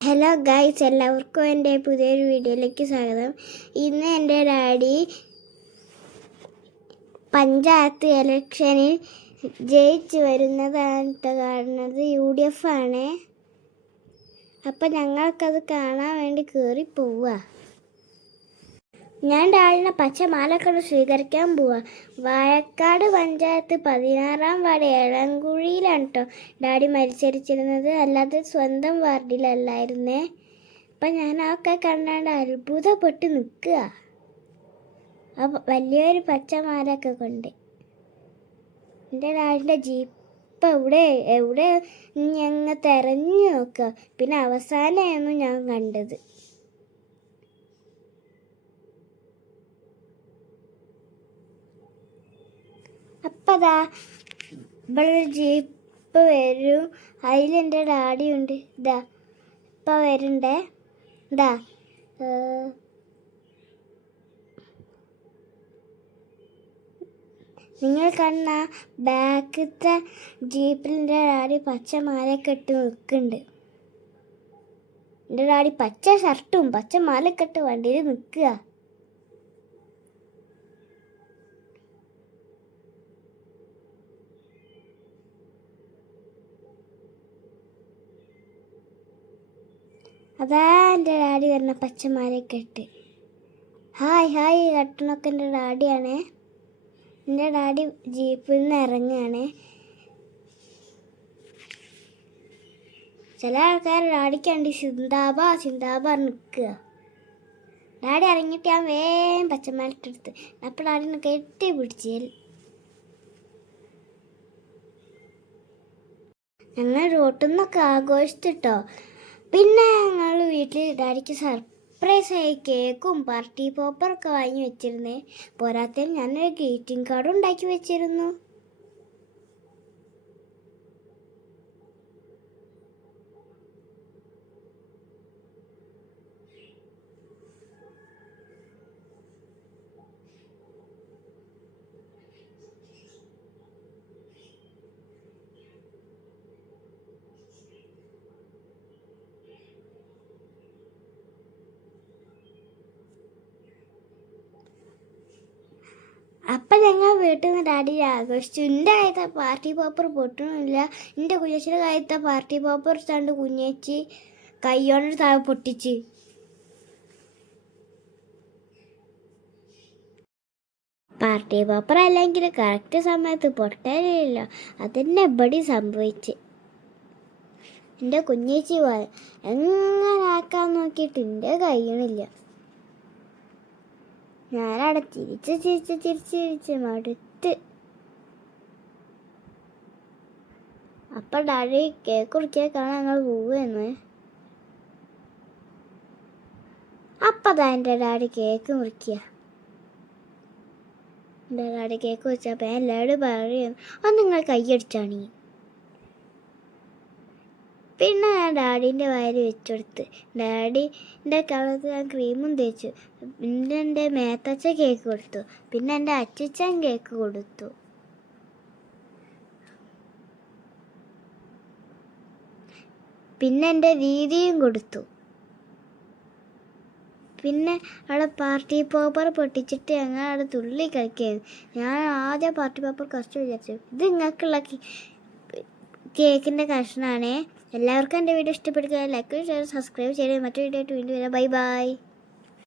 Hello guys എല്ലാവർക്കും എന്റെ പുതിയൊരു വീഡിയോയിലേക്ക് സ്വാഗതം. ഇന്ന് എന്റെ ഡാഡി പഞ്ചായത്ത് ഇലക്ഷനിൽ ജയിച്ച് വരുന്നതാണ് ട്ടോ കാണുന്നത് യു ഡി എഫ് ആണ് അപ്പം ഞങ്ങൾക്കത് കാണാൻ വേണ്ടി കയറി പോവുക ഞാൻ ഡാഡിനെ പച്ചമാലക്കട സ്വീകരിക്കാൻ പോവാ. വാഴക്കാട് പഞ്ചായത്ത് പതിനാറാം വാർഡ് ഏഴംകുഴിയിലാണ് കേട്ടോ ഡാഡി മരിച്ചരിച്ചിരുന്നത്. അല്ലാതെ സ്വന്തം വാർഡിലല്ലായിരുന്നേ. അപ്പം ഞാൻ അതൊക്കെ കണ്ടാണ്ട് അത്ഭുതപ്പെട്ട് നിൽക്കുക ആ വലിയൊരു പച്ചമാലൊക്കെ കൊണ്ട്. എന്റെ ഡാഡിന്റെ ജീപ്പ് എവിടെ? എവിടെ? ഞങ്ങൾ തെരഞ്ഞു നോക്കുക പിന്നെ അവസാനമായിരുന്നു ഞാൻ കണ്ടത്. അപ്പതാ ഇവിടെ ജീപ്പ് വരും. അതിലെന്റെ ഉണ്ട്. ഇതാ ഇപ്പം വരണ്ടേ? ഇതാ നിങ്ങൾ കണ്ട ബാക്കത്തെ ജീപ്പിലിന്റെ ഡാഡി പച്ച മാലയൊക്കെ ഇട്ട് നിൽക്കുന്നുണ്ട്. എന്റെ ഡാഡി പച്ച ഷർട്ടും പച്ച മാലയൊക്കെ ഇട്ട് വണ്ടിയിൽ നിൽക്കുക. അതാ എന്റെ ഡാഡി വരുന്ന പച്ചമാരൊക്കെ ഇട്ട്. ഹായ് ഹായ് കട്ടണൊക്കെ എന്റെ ഡാഡിയാണേ. എന്റെ ഡാഡി ജീപ്പിൽ നിന്ന് ഇറങ്ങുകയാണ്. ചില ആൾക്കാർ ഡാഡിക്കാണ്ട് സിന്താബ സിന്താബ നിൽക്കുക. ഡാഡി ഇറങ്ങിയിട്ട് ഞാൻ വേഗം പച്ചമാലിട്ടെടുത്ത് അപ്പോൾ ഡാഡിനെ കെട്ടി പിടിച്ചേൽ ഞങ്ങൾ റോട്ടിൽ നിന്നൊക്കെ ആഘോഷിച്ചിട്ടോ. പിന്നെ ഞങ്ങൾ വീട്ടിൽ ഡാഡിക്ക് സർപ്രൈസായി കേക്കും പാർട്ടി പോപ്പറൊക്കെ വാങ്ങി വെച്ചിരുന്നേ. പോരാത്തതിന് ഞാനൊരു ഗ്രീറ്റിംഗ് കാർഡ് ഉണ്ടാക്കി വെച്ചിരുന്നു. അപ്പം ഞങ്ങൾ വീട്ടിൽ നിന്ന് ഡാഡി ആഘോഷിച്ചു. എന്റെ കയ്യത്തെ പാർട്ടി പോപ്പർ പൊട്ടണമില്ല എന്റെ കുഞ്ഞച്ചിയുടെ കയ്യത്തെ പാർട്ടി പോപ്പർ തണ്ട് കുഞ്ഞേച്ചി കയ്യോണ്ട് താഴെ പൊട്ടിച്ച്. പാർട്ടി പേപ്പർ അല്ലെങ്കിൽ കറക്റ്റ് സമയത്ത് പൊട്ടലില്ല അതന്നെ എവിടെ സംഭവിച്ച്. എന്റെ കുഞ്ഞേച്ചി എങ്ങനെ ആക്കാൻ നോക്കിയിട്ട് എന്റെ കഴിയണില്ല ഞാനവിടെ ചിരിച്ച് ചിരിച്ച് ചിരിച്ച് ചിരിച്ച് മടുത്ത്. അപ്പൊ ഡാഡി കേക്ക് കുറിക്കാൻ ഞങ്ങൾ പോവുകയെന്ന് അപ്പതാ എന്റെ ഡാഡി കേക്ക് മുറിക്കുക എന്റെ ഡാഡി കേക്ക് വെച്ചപ്പോൾ ഞാൻ എല്ലാവരും പറയുന്നു അത് നിങ്ങൾ കൈയടിച്ചാണി? പിന്നെ ഞാൻ ഡാഡീന്റെ വയറ് വെച്ചെടുത്ത്. ഡാഡിന്റെ കളത്ത് ഞാൻ ക്രീമും തേച്ചു. പിന്നെ എന്റെ മേത്തച്ഛ കേക്ക് കൊടുത്തു. പിന്നെ എന്റെ അച്ചച്ചൻ കേക്ക് കൊടുത്തു. പിന്നെ എന്റെ ദീദിയും കൊടുത്തു. പിന്നെ അവിടെ പാർട്ടി പേപ്പർ പൊട്ടിച്ചിട്ട് ഞങ്ങൾ അവിടെ തുള്ളി കളിക്കുകയായിരുന്നു. ഞാൻ ആദ്യം പാർട്ടി പേപ്പർ കുറച്ച് വിചാരിച്ചു ഇത് നിങ്ങൾക്കുള്ള കേക്കിന്റെ കഷ്ണമാണേ എല്ലാവർക്കും എന്റെ വീഡിയോ ഇഷ്ടപ്പെടുക ലൈക്ക് ഷെയർ സബ്സ്ക്രൈബ് ചെയ്ത് മറ്റൊരു വീഡിയോ ആയിട്ട് വീണ്ടും വരാം. Bye bye